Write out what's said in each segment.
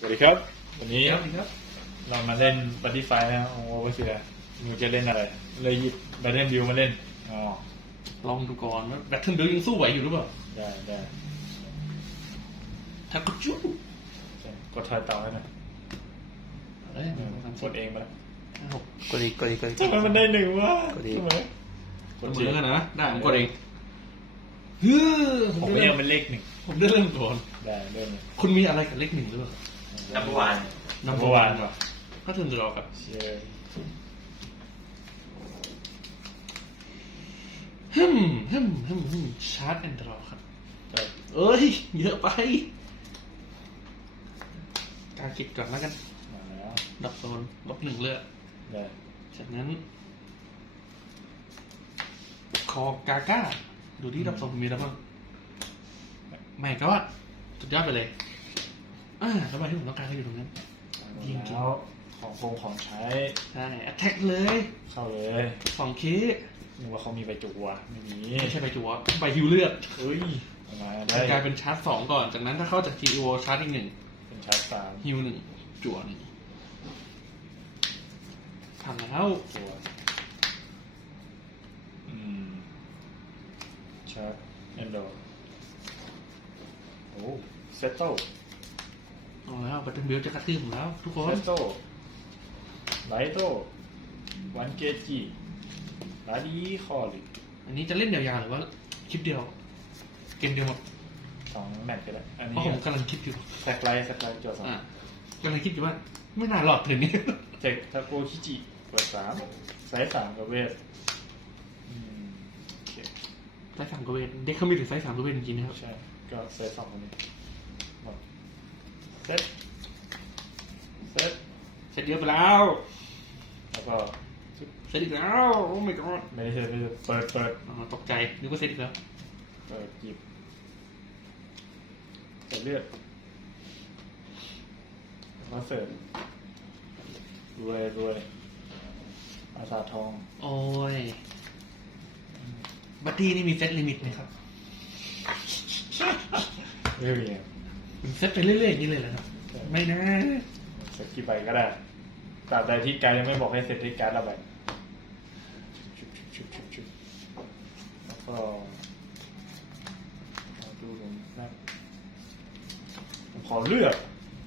สวัสดีครับ วันนี้ครับครับเรามาเล่นบัตตี้ไฟนะโอ้โหก็คือมิวจะเล่นอะไร เลยหยิบบัตเทิลบิวมาเล่นอ๋อลองดูก่อนว่าแบทเทิลเบิลยังสู้ไหวอยู่หรือเปล่าได้ได้ทากุจูใช่กดถอยเต่าให้หน่อยเอ้ยเออกดเองไปแล้วหกกดอีกกดอีกกดอีกทำไมมันได้หนึ่งวะกดดิทำไมกดมือกันนะได้ผมกดเองเฮ้ยผมได้เรียกเป็นเลขหนึ่งผมได้เริ่มก่อนได้เริ่มเลยคุณมีอะไรกับเลขหนึ่งหรือเปล่า นับวานนัมเบอร์วันว่ะถ้าถึงจะรอกับเชียร์ฮึมฮึมฮึมฮึมชาร์จแอนด์รอครับแต่เอ้ย เยอะไปการกิดก่อนแล้วกัน มาแล้วดับโซนลบหนึ่งเลือดได้จากนั้น คอกาก้า ดูที่ดับโซนมีแล้วบ้างไม่ก็ว่าสุดยอดไปเลย อ่าทำไมที่ผมต้องการให้อยู่ตรงนั้น ยิงแล้วของคงของใช้ใช่แอตแทกเลยเข้าเลยสองเคนึกว่าเขามีใบจุกวะไม่มีไม่ใช่ใบจัวใบฮิวเลือดเฮ้ยออกมาจะได้กลายเป็นชาร์จสองก่อน จากนั้นถ้าเข้าจาก GEO ชาร์จอีกหนึ่งเป็นชาร์จสามฮิวหนึ่งจั่วหนึ่งทำแล้วตัวอืมชาร์จเอนโดโอ้เซตโต้ เอาแล้วบัตเทิลบิลจะกระทืบผมแล้ว ทุกคเซนตโต้ไลโต้วันเกจิลาดีคอลิอันนี้จะเล่นยาวๆหรือว่าคลิปเดียว เกมเดียวหมดสองแมตช์ก็ได้ อันเพนี้ราะผมกำลังคิดอยู่แซกไลท์แซกไลท์จอสองอะกำลังคิดอยู่ว่า ไม่น่าหลอดถึงนี้ เทคทาโกชิจิเปิดสามไซส์สามกับเวทอืมโอเคไซส์สามกว่าเวนเด็กเขามีถึงไซส์สามกว่าเวนจริงๆนะครับ ใช่ ก็เซตสองคนนี้หมด เซตเซตเสร็จเยอะไปแล้ว แล้วก็เสร็จอีกแล้ว โอ้ my god ไม่ได้เซตไม่ได้เปิดเปิดอ๋อตกใจ นึกว่าเสร็จอีกแล้ว เปิดหยิบเสร็จเลือดแล้วก็เสิร์ฟรวยรวยอาสาทอง โอ้ย บัตตี้นี่มีเซตลิมิตไหมครับเรื่องนี้มัน เซตไปเรื่อยๆอย่างนี้เลยเหรอครับไม่นะเสร็จกี่ใบก็ได้ตราบใดที่ไกด์ยังไม่บอกให้เสร็จที่การ์ดละใบชุบชุบชุบชุบชุบแล้วก็เอาดูตรงนั้นผมขอเลือก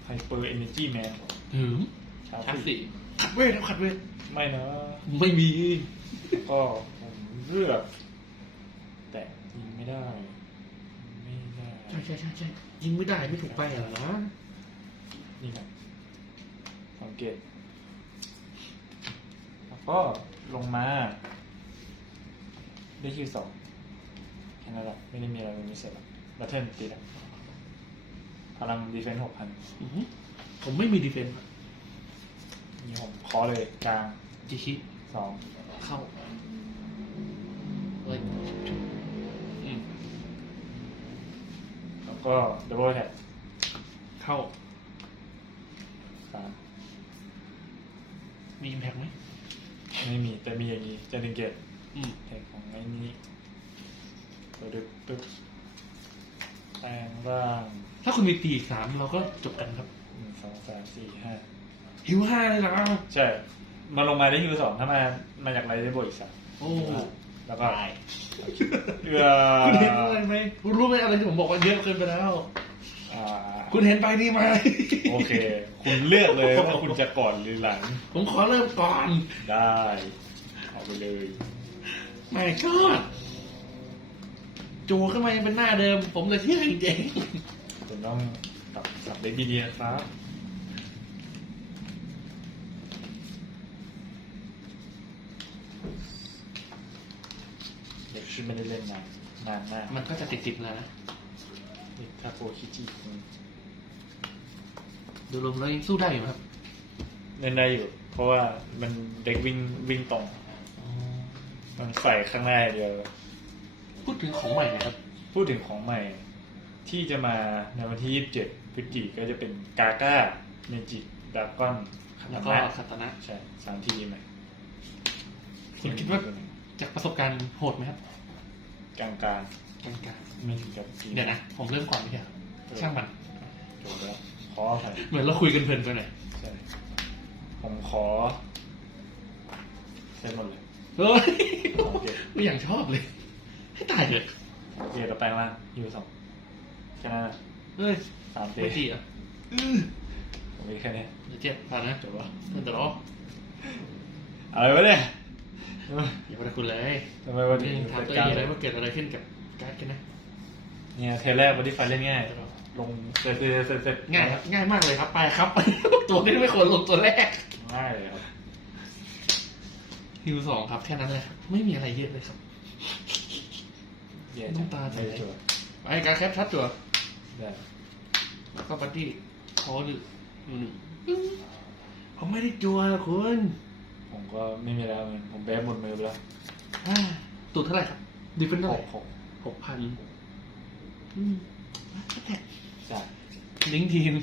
ไฮเปอร์เอเนจีแมนหืมชาชาร์จร์จสี่ขัดเวทครับขัดเวทไม่นะไม่มี แล้วก็ผมเลือก แต่ยิงไม่ได้ไม่ได้ ใช่ใช่ใช่ใช่ยิงไม่ได้ไม่ถูกไปเหรอนี่ไงสังเกต แล้วก็ลงมาได้คิวสองแค่นั้นแหละไม่ได้มีอะไรเป็นพิเศษหรอกบัตเทิลตีแล้วพลังดีเฟนส์หกพันอื้อหือผมไม่มีดีเฟนส์นี่ผมคอเลยกลางจิชิสองเข้าเอ้ย แล้ว ก็ดับเบิลแท็กเข้าสามมีอิมแพกไหมไม่มีแต่มีอย่างนี้จะดึงเกตอืมแท็กของไอ้นี้ตัวดึกตึ๊บแปลงร่างถ้าคุณมีตีอีกสามเราก็จบกันครับหนึ่งสองสามสี่ห้าหิวห้าเลยเหรอใช่มาลงมาได้คิวสองถ้ามามาจากไรได้บวกอีกสามโอ้ แล้วก็ตายเอือคุณเห็นอะไรไหมคุณรู้ไหมอะไรที่ผมบอกว่าเยอะเกินไปแล้ว อ่าคุณเห็นไปนี่ไหมโอเค คุณเลือกเลยว่าคุณจะก่อนหรือหลัง ผมขอเริ่มก่อนได้เอาไปเลยไม่ก็จูขึ้นมายังเป็นหน้าเดิม ผมเลยเที่ยจริงคุณต้องปรับสับเล็กดีๆนะครับ เด็กชื่อไม่ได้เล่นนานนานมากๆมันก็จะติดๆแล้วนะเด็กทาโกคิจิคุณดูรวมแล้วยังสู้ได้อยู่ครับเล่นได้อยู่ เพราะว่ามันเด็กวิ่งวิ่งตรงมันใส่ข้างหน้าอย่างเดียวพูดถึงของใหม่หนะครับ พูดถึงของใหม่ ที่จะมาในวันที่ 27พฤศจิกก็จะเป็นกาก้าเมจิดากอนแล้วก็คาตานะ ใช่สามทีมไหมคุณคิดว่า จากประสบการณ์โหดไหมครับ กลางกลางกลางๆไม่ถึงกับจริงๆเดี๋ยวนะ ผมเริ่มก่อนไม่ใช่เหรอช่างมัน จบแล้วขอใส่เหมือนเราคุยกันเพลินไปหน่อยใช่ผมขอเซ็นหมดเลยเฮ้ยโอเคไม่อย่างชอบเลย ให้ตายเลยโอเคเราแปลงร่างยูสองแค่นั้นอะเฮ้ยสามเตไม่จีอะอื้อผมมีแค่นี้เดี๋ยวเจ็บผ่านนะจบวะมันจะรออะไรวะเนี่ย อย่าไปคุณเลยทำไมวันนี่นี้ถามจัดตัวการเองเลยว่าเกิดอะไรขึ้นกับการ์ดกันนะ เนี่ยเทปแรกวันที่ไฟเล่นง่าย ลงเสร็จเสร็จเสร็จเสร็จง่ายครับ ง่ายมากเลยครับ ไปครับ ตัวนี้ไม่ควรลงตัวแรกง่ายเลยครับฮิวสองครับแค่นั้นเลยครับ ไม่มีอะไรเยอะเลยครับแย่น้ำตาจะไม่ไหลได้จั่วไปการแคปชัดจัวได้แล้วก็บัดดี้คอหนึ่งอยู่หนึ่งอื้อผมไม่ได้จัวนะคุณ ผมก็ไม่มีแล้วเหมือนผมแบ้หมดมือไปแล้วอ่าตูดเท่าไหร่ครับดิฟเฟนเท่าหไหร่กหกหกพันอืมแท็กจากลิงก์ทีม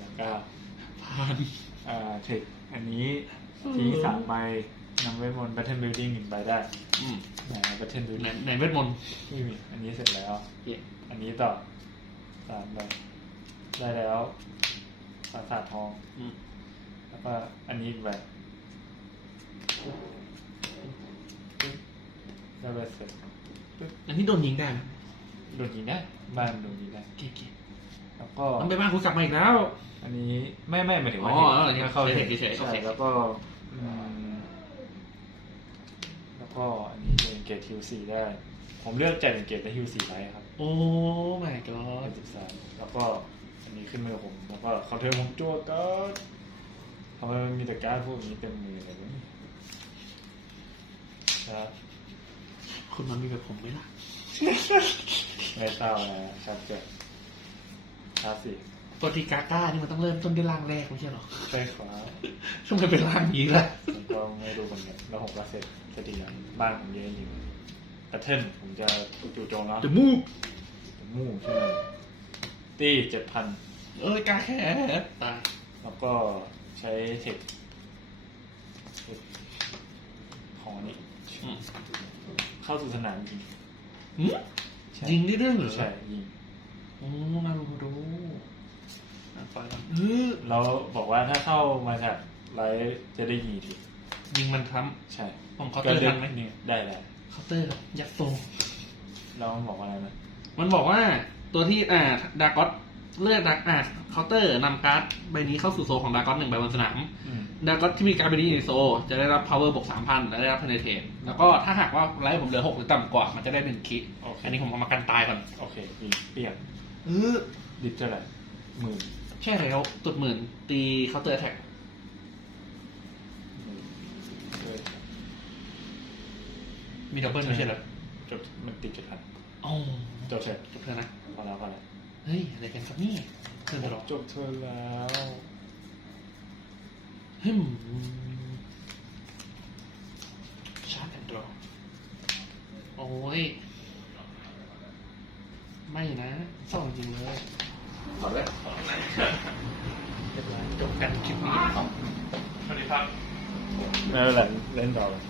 จากเก้าผ่านอ่าเทคอันนี้ทิ้งสามใบนำไว้บน Battle Building หนึ่งใบได้อืมไหน Battle ไหน Building ไหนเวทมนต์ไม่มีอันนี้เสร็จแล้ว เย่อันนี้ต่อสามใบได้แล้วปราสาททอง อืมแล้วก็อันนี้อีกใบ ได้ใบเสร็จปึ๊บอันนี้โดนยิงได้ไหมโดนยิงได้บ้านโดนยิงได้เก๋เก๋แล้วก็ต้องไปบ้านคุณกลับมาอีกแล้ว อันนี้ไม่ไม่หมายถึงว่าอ๋อเทคอันนี้ไม่เข้าใช้เทเทคคเฉยๆโอใช่เค แล้วก็อืมแล้วก็อันนี้เป็นเกตฮิวสี่ได้ ผมเลือกจ่ายเป็นเกตและฮิวสี่ไลท์ครับ โอ้ my god เป็นสิบสามแล้วก็อันนี้ขึ้นมือผมแล้วก็เขาเทอมผมจั่วก็ทำไมมันมีแต่การดพวกนี้เต็มมือเลยวะเนี่ย ครับ คุณมันมีแบบผมไหมล่ะ ไม่เศร้านะครับเกิดชาร์จสี่ปกติกาก้านี่มันต้องเริ่มต้นด้วยร่างแรกไม่ใช่หรอใช่ครับทำไมเป็นร่างนี้ล่ะผมก็ไม่รู้เหมือนกันแล้วผมก็เสร็จสติแล้วบ้านผมเยอะอยู่แพทเทิร์นผมจะจู่โจมแล้วจมูกมู่ใช่ไหมตีเจ็ดพันเอ้ยกาแค่ตายแล้วก็ใช้เทคเทคของอันนี้ อืม เข้าสู่สนามยิงหืมใช่ยิงได้ด้วยเหรอใช่ยิงโอ้นารูโดอะไปแล้วเออแล้วบอกว่าถ้าเข้ามาจากไลท์จะได้ยิงอีกทียิงมันทใช่ผมเคาน์เตอร์ทันไหมนี่ได้ได้ำเคาน์เตอร์ครับยัดโซแล้วมันบอกว่าอะไรนะมันบอกว่าตัวที่อ่าดากอส เลือกดากอ่าเคาน์เตอร์นำการ์ดใบนี้เข้าสู่โซของดากอสหนึ่งใบบนสนามอืมดากอสที่มีการ์ดใบนี้อยู่ในโซ จะได้รับ power บวกสามพันและได้รับ penetrate แล้วก็ถ้าหากว่าไลท์ผมเหลือหกหรือต่ำกว่า มันจะได้หนึ่งคิดโอเค อันนี้ผมเอามากันตายก่อนโอเคยิงเปรี้ยงเออดิบเท่าไหร่หมื่นใช่แล้วตุดหมื่นตีเคาน์เตอร์แท็กหมื่นเอ้ยมีดับเบิลไม่ใช่เหรอจบมันติดจุดพันอ๋อจบเสร็จจบเธอนะพอแล้วพอแล้ว เฮ้ย อะไรกันครับนี่เธอจะรอจบเธอแล้วฮึมชาร์จแอนด์ดรอโอ้ย ไม่นะเศร้าจริงเลยขอเลยเรียบร้อยจบกันคลิปนี้สวัสดีครับไม่เป็นไรเล่นต่อเลย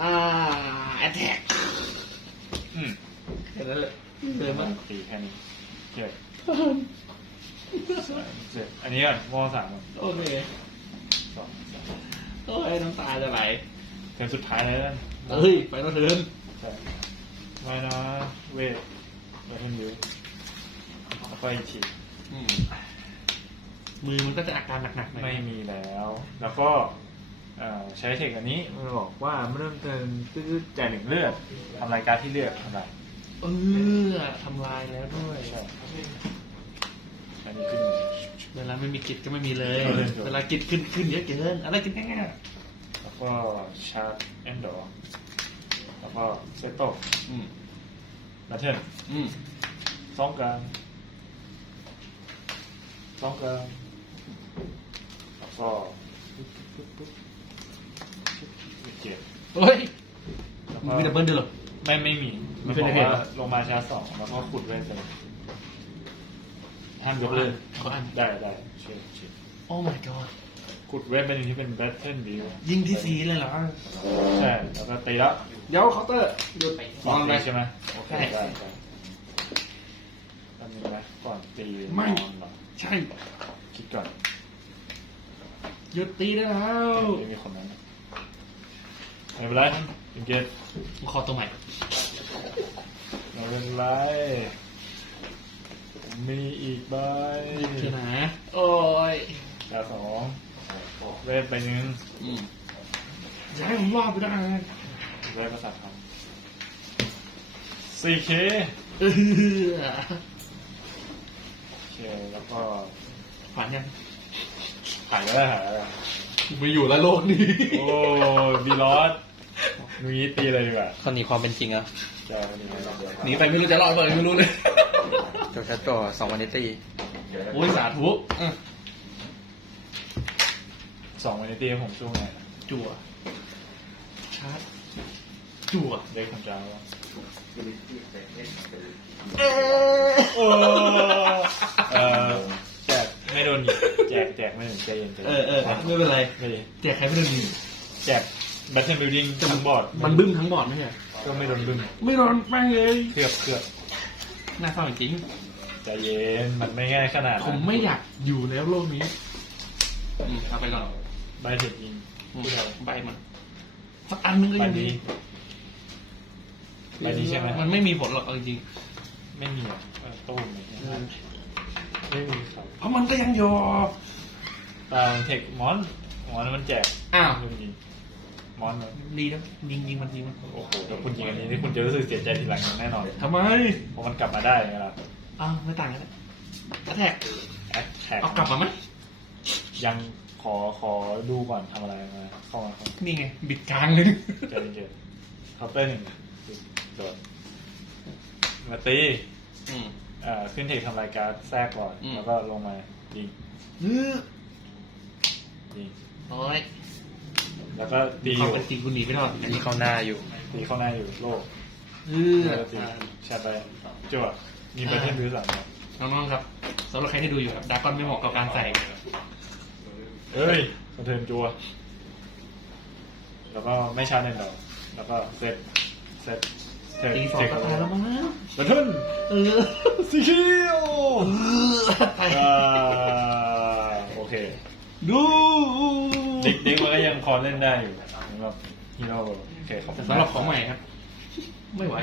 อ่าแอทแทกอืม แค่นั้นแหละเดินมาตีแค่นี้เจ็ดสามเจ็ดอันนี้ก่อนมอสามก่อนโอเคสองสามโอ้ยน้ำตาจะไหลเทอมสุดท้ายแล้วนะเอ้ยไปแล้วเทินใช่ไม่นะเวทแล้วเป็นวิวแล้วก็อีกทีอืมมือมันก็จะอาการหนักๆหน่อยไม่มีแล้ว แล้วก็เอ่อใช้เทคอันนี้มันบอกว่าเมื่อเริ่มเทิร์นตื้อจ่ายหนึ่งเลือดทำรายการที่เลือกทำลาย เออทำลายแล้วด้วยใช่อันนี้ขึ้นเวลาไม่มีกิจก็ไม่มีเลยเออเวลากิจขึ้นขึ้นเยอะเกิน อะไรกินแง่แล้วก็ชาร์จแอนดอร์แล้วก็เซตโตๆอืมมาเทิร์นอืมสองกลางสองกลางแล้วก็ปุ๊บปุ๊บปุ๊บปุ๊บเจ็ดเฮ้ยแล้วมีก็ดับเบิลด้วยเหรอ ไม่ไม่มีมีมันเป็นบอกเพจว่าเหรอลงมาชาร์จสองแล้วก็ขุดเว้นไปห้ามยกเลิกขออ่าน ได้ได้เชื่อเชื่อโอ้ my god ขุดเว้นไปหนึ่งที่เป็นแบทเทิลวิวยิงที่สีเลยเหรอ ใช่แล้วก็ตีแล้วเดี๋ยวเคาน์เตอร์หยุดลองไปไปใช่ไหมโอเคใช่ได้ได้แป๊บนึงช่ไหมก่อนตีไม่ นอนเหรอใช่คิดก่อนหยุดตีได้แล้ว ไม่มีคนนั้นไม่เป็นไร เป็นเกตขอตัวใหม่ไม่เป็นไร มีอีกใบเดี๋ยวนะ โอ้ยดาวสองเวทไปหนึ่งอืมอย่าให้ผมรอดไปได้ไงเวทภาษาทำสี่เคเออโอเคแล้วก็ผ่านยังหายก็ได้หายแล้วไม่อยู่แล้วโลกนี้ โอ้บีลอส นุยตีเลยดีกว่าคนหนีความเป็นจริงอะเจะวันนี้ไม่รอดหนีไปไม่รู้จะรอดเปล่าไม่รู้เลย โจชัดตัวสองวันนี้ตีโอ้ยสาธุอะสองวันนี้ตีผมสู้ไงจั่วชาร์จจั่วเด็กผมจะเอาวะเออโอ้เออแจกไม่โดนหยิบแจกแจกไม่ถึงใจเย็นใจเอเย็อนเออไม่เป็นไร ไม่ดีแจกใครไม่โดนยิงแจก บัตเทิลบิลดิ้งทั้งบอร์ดมันบึ้มทั้งบอร์ดไม่ใช่ก็ไม่โดนบึ้มไม่โดนแม่งเลยเคลือบเคลือบน่าเศร้าจริงใจเย็นมันไม่ง่ายขนาดผมนั้นไม่อยากอยู่แล้วโลกนี้อืมเอาไปก่อนใบเห็ดยิงอืมผู้ใดใบมันสักอันนึงก็ใบยังดีนี้ ใบนี้ใช่ไหม มันไม่มีผลหรอกเอาจริงไม่มีอะเออตู้มๆเออไม่มีครับเพราะมันก็ยังอยู่ตามเทคมอนมอนมันแจกอ้าวคุณยิง มอนมันดีนะยิงยิงมันยิงมันโอ้โหถ้าคุณยิงอันนี้นี่คุณจะรู้สึกเสียใจทีหลังแน่นอนทำไมเพราะมันกลับมาได้ไงล่ะอ้าวไม่ต่างกันเลยกระแทกแอคแท็กเอากลับมาไหมยังขอขอดูก่อนทำอะไรมาเข้ามาเข้ามานี่ไง บิดกลางเลยใจเย็นๆเคาน์เตอร์หนึ่งโดดมาตีอืม อ่าขึ้นเทคทำรายการดแทรกก่อน อืม แล้วก็ลงมายิงเออยิงโอ้ย แล้วก็ตีอความยู่เป็นจริงคุณหนีไม่รอดอันนี้เข้าหน้าอยู่ตีเข้าหน้าอยู่โลกเออแล้วก็ตีแชร์ไปจวดมีประเทศบิวสามเนี่ยน้องๆครับสำหรับใครที่ดูอยู่ครับดากอนไม่เหมาะกับการใส่เฮ้ยกระเทินจัว แล้วก็ไม่ชาร์จหนึ่งดอกแล้วก็เซตเซตเทคตีสองเทคก็ตายแล้วมั้งกระเทินเออสีเขียวเออตายอ่าโอเค ดู เด็กมันก็ยังพอเล่นได้อยู่สำหรับฮีโร่โอเคขอบคุณสำหรับของใหม่ครับ ไม่ไหว